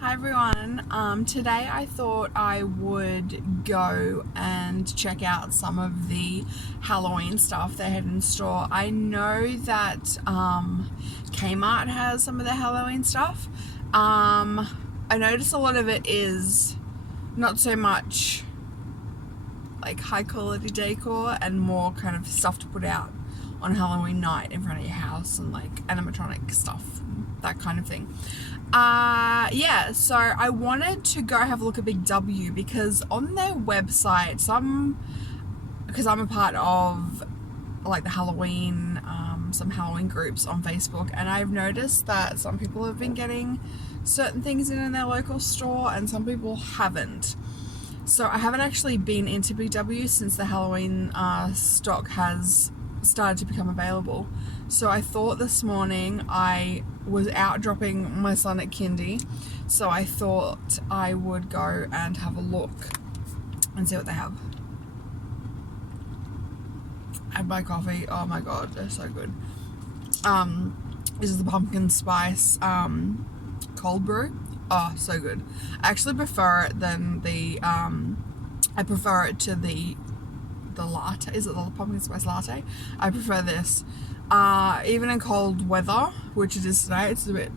Hi everyone, today I thought I would go and check out some of the Halloween stuff they had in store. I know that Kmart has some of the Halloween stuff. I noticed a lot of it is not so much like high quality decor and more kind of stuff to put out on Halloween night in front of your house and like animatronic stuff, that kind of thing. Yeah, so I wanted to go have a look at Big W because on their website, because I'm a part of like the Halloween, some Halloween groups on Facebook, and I've noticed that some people have been getting certain things in their local store and some people haven't. So I haven't actually been into Big W since the Halloween stock has started to become available. So I thought this morning, I was out dropping my son at kindy, so I thought I would go and have a look and see what they have. I had my coffee. Oh my god, they're so good. This is the pumpkin spice cold brew. Oh, so good. I actually prefer it than the I prefer it to the latte. Is it the pumpkin spice latte? I prefer this. Even in cold weather, which it is today, it's a bit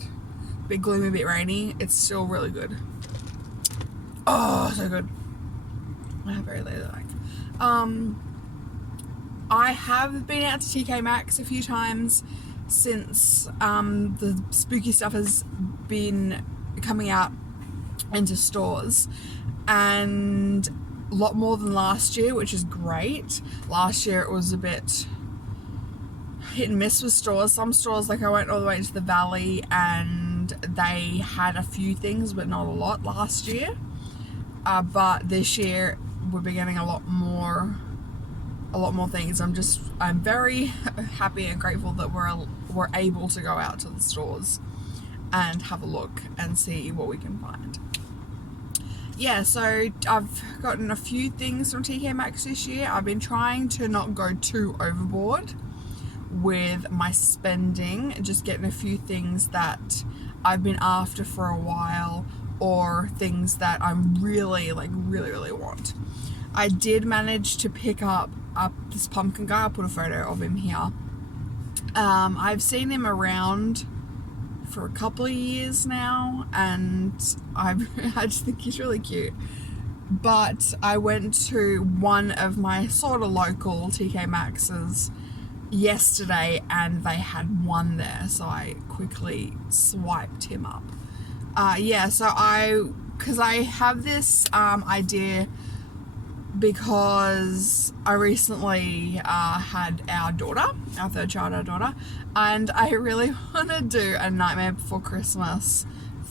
gloomy, a bit rainy, it's still really good. Oh, so good. I have very ladylike. I have been out to TK Maxx a few times since the spooky stuff has been coming out into stores, and a lot more than last year, which is great. Last year it was a bit hit and miss with stores. Some stores, like I went all the way into the valley and they had a few things but not a lot last year, but this year we've been getting a lot more things. I'm very happy and grateful that we're able to go out to the stores and have a look and see what we can find. Yeah, so I've gotten a few things from TK Maxx this year. I've been trying to not go too overboard with my spending, just getting a few things that I've been after for a while or things that I'm really want. I did manage to pick up this pumpkin guy. I'll put a photo of him here. I've seen him around for a couple of years now and I just think he's really cute. But I went to one of my sort of local TK Maxx's yesterday and they had one there, so I quickly swiped him up. Yeah, so because I have this idea because I recently had our third child, our daughter, and I really want to do a Nightmare Before Christmas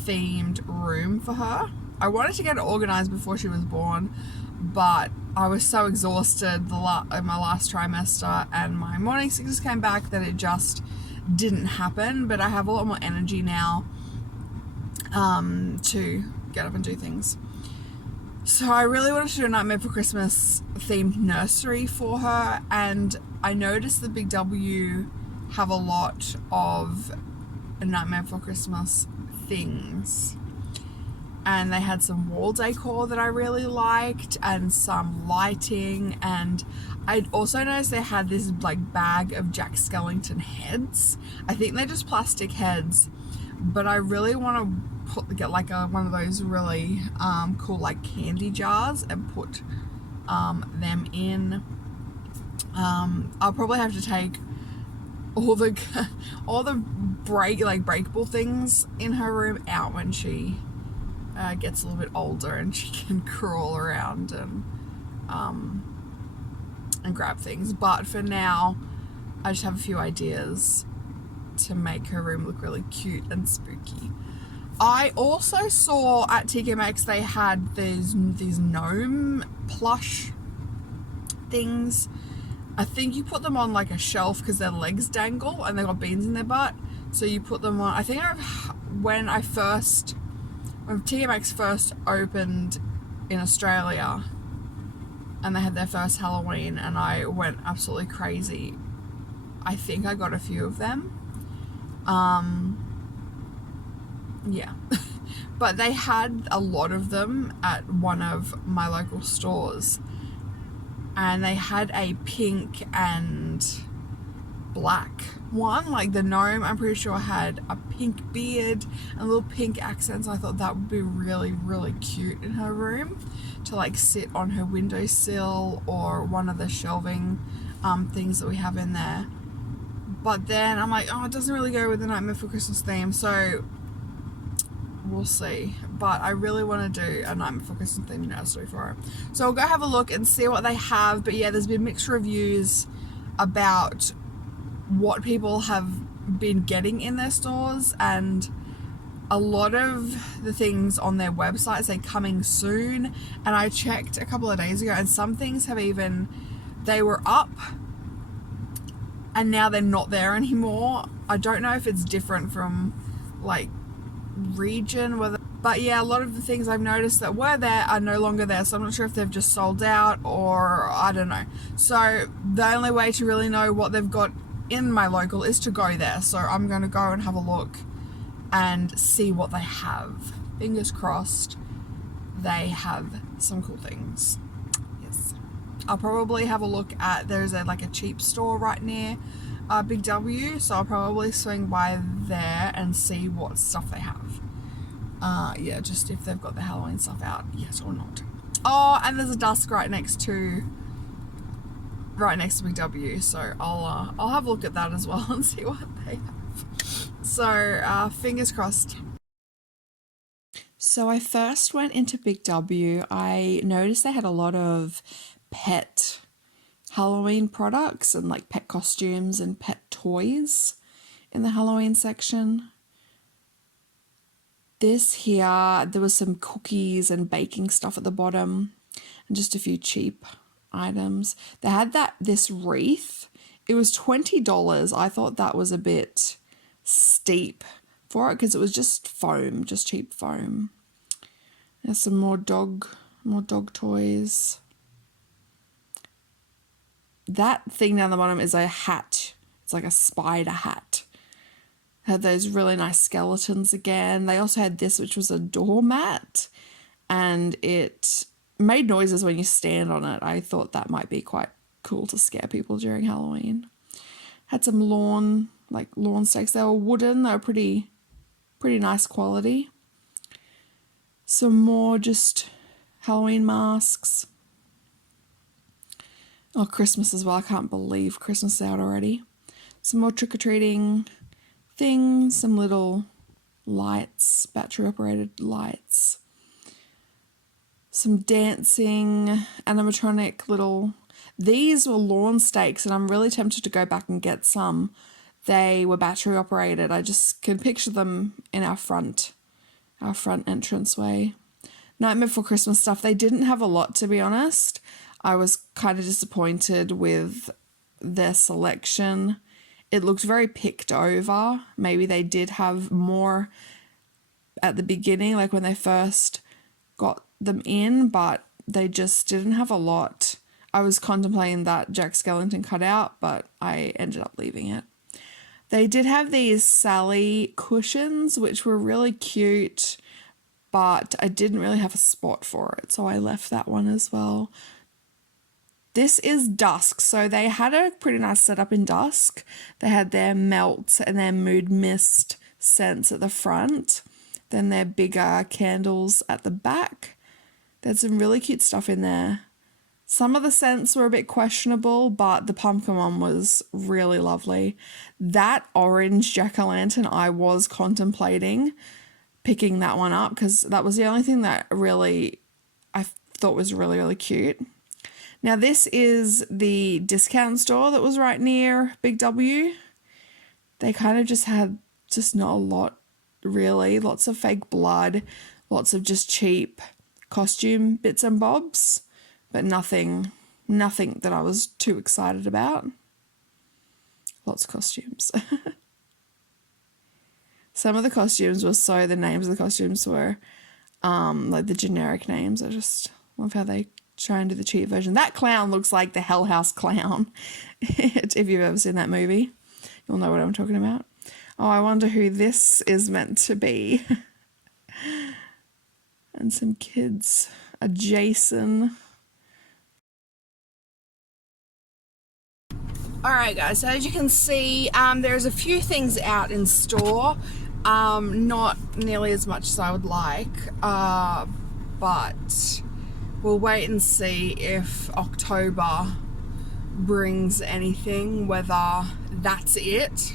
themed room for her. I wanted to get it organized before she was born, but I was so exhausted in my last trimester and my morning sickness came back that it just didn't happen. But I have a lot more energy now to get up and do things. So I really wanted to do a Nightmare Before Christmas themed nursery for her, and I noticed that Big W have a lot of Nightmare Before Christmas things. And they had some wall decor that I really liked and some lighting, and I also noticed they had this like bag of Jack Skellington heads. I think they're just plastic heads, but I really want to get like one of those really cool like candy jars and put them in. I'll probably have to take all the breakable things in her room out when she gets a little bit older and she can crawl around and grab things. But for now, I just have a few ideas to make her room look really cute and spooky. I also saw at TK Maxx they had these gnome plush things. I think you put them on like a shelf because their legs dangle and they've got beans in their butt. So you put them on. I think when TK Maxx first opened in Australia and they had their first Halloween, and I went absolutely crazy I think I got a few of them. Yeah. But they had a lot of them at one of my local stores. And they had a pink and black one, like the gnome, I'm pretty sure had a pink beard and little pink accents. I thought that would be really, really cute in her room to like sit on her windowsill or one of the shelving things that we have in there. But then I'm like, oh, it doesn't really go with the Nightmare Before Christmas theme, so we'll see. But I really want to do a Nightmare Before Christmas themed nursery for her, so I'll go have a look and see what they have. But yeah, there's been mixed reviews about what people have been getting in their stores, and a lot of the things on their website say coming soon, and I checked a couple of days ago and some things have even, they were up and now they're not there anymore. I don't know if it's different from like region, whether, but yeah, a lot of the things I've noticed that were there are no longer there, so I'm not sure if they've just sold out or I don't know. So the only way to really know what they've got in my local is to go there, so I'm going to go and have a look and see what they have. Fingers crossed they have some cool things. Yes, I'll probably have a look at, there's a like a cheap store right near Big W, so I'll probably swing by there and see what stuff they have. Yeah, just if they've got the Halloween stuff out yet or not. Oh, and there's a Dusk right next to Big W, so I'll have a look at that as well and see what they have. So fingers crossed. So I first went into Big W. I noticed they had a lot of pet Halloween products and like pet costumes and pet toys in the Halloween section. This here, there was some cookies and baking stuff at the bottom and just a few cheap items. They had this wreath. It was $20. I thought that was a bit steep for it because it was just foam, just cheap foam. There's some more dog toys. That thing down the bottom is a hat. It's like a spider hat. Had those really nice skeletons again. They also had this, which was a doormat, and it made noises when you stand on it. I thought that might be quite cool to scare people during Halloween. Had some lawn stakes. They were wooden. They were pretty nice quality. Some more just Halloween masks. Oh, Christmas as well. I can't believe Christmas is out already. Some more trick-or-treating things. Some little lights, battery-operated lights. Some dancing animatronic little, these were lawn stakes, and I'm really tempted to go back and get some. They were battery operated. I just can picture them in our front entranceway. Nightmare Before Christmas stuff, they didn't have a lot, to be honest. I was kind of disappointed with their selection. It looked very picked over. Maybe they did have more at the beginning, like when they first got them in, but they just didn't have a lot. I was contemplating that Jack Skellington cutout, but I ended up leaving it. They did have these Sally cushions, which were really cute, but I didn't really have a spot for it, so I left that one as well. This is Dusk, so they had a pretty nice setup in Dusk. They had their melt and their mood mist scents at the front, then their bigger candles at the back. There's some really cute stuff in there. Some of the scents were a bit questionable, but the pumpkin one was really lovely. That orange jack-o'-lantern, I was contemplating picking that one up because that was the only thing that really I thought was really, really cute. Now this is the discount store that was right near Big W. They kind of just had just not a lot really. Lots of fake blood, lots of just cheap costume bits and bobs, but nothing that I was too excited about. Lots of costumes. Some of the costumes were the names of the costumes were like the generic names. I just love how they try and do the cheap version. That clown looks like the Hell House clown. If you've ever seen that movie, you'll know what I'm talking about. Oh, I wonder who this is meant to be. And some kids. A Jason. Alright guys, so as you can see, there's a few things out in store. Not nearly as much as I would like, but we'll wait and see if October brings anything, whether that's it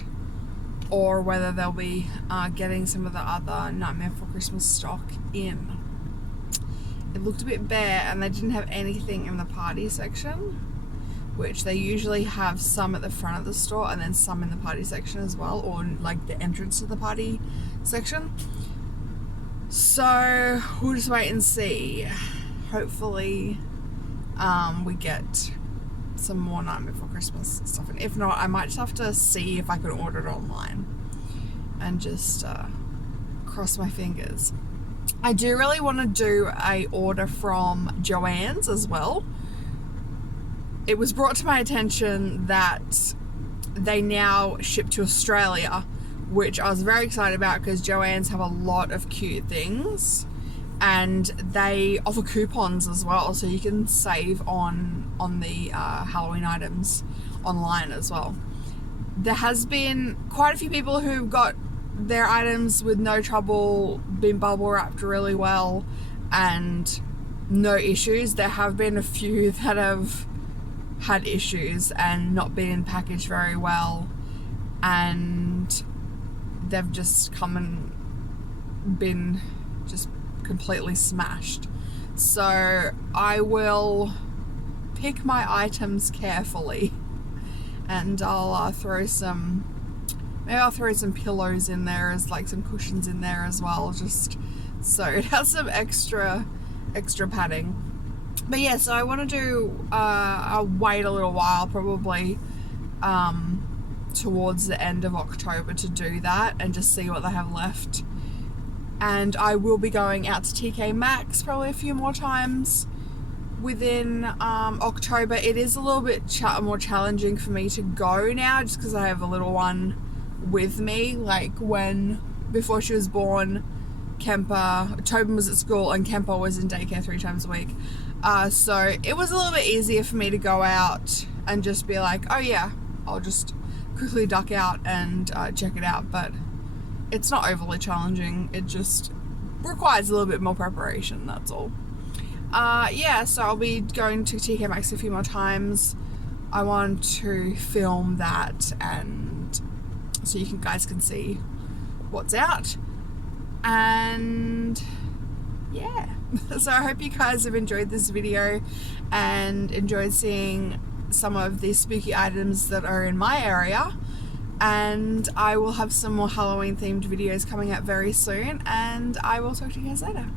or whether they'll be getting some of the other Nightmare Before Christmas stock in. It looked a bit bare and they didn't have anything in the party section, which they usually have some at the front of the store and then some in the party section as well, or like the entrance to the party section. So we'll just wait and see. Hopefully we get some more Nightmare Before Christmas stuff, and if not, I might just have to see if I can order it online and just cross my fingers. I do really want to do a order from Joann's as well. It was brought to my attention that they now ship to Australia, which I was very excited about because Joann's have a lot of cute things, and they offer coupons as well, so you can save on the Halloween items online as well. There has been quite a few people who've got their items with no trouble, been bubble wrapped really well and no issues. There have been a few that have had issues and not been packaged very well, and they've just come and been just completely smashed. So I will pick my items carefully, and I'll throw some pillows in there as like some cushions in there as well, just so it has some extra padding. But yeah, so I want to do I'll wait a little while, probably towards the end of October, to do that and just see what they have left. And I will be going out to TK Maxx probably a few more times within October. It is a little bit more challenging for me to go now, just because I have a little one with me. Like before she was born, Tobin was at school and Kemper was in daycare 3 times a week. So it was a little bit easier for me to go out and just be like, oh yeah, I'll just quickly duck out and check it out. But it's not overly challenging. It just requires a little bit more preparation, that's all. Yeah, so I'll be going to TK Maxx a few more times. I want to film that, and so you guys can see what's out. And yeah, so I hope you guys have enjoyed this video and enjoyed seeing some of the spooky items that are in my area. And I will have some more Halloween themed videos coming out very soon, and I will talk to you guys later.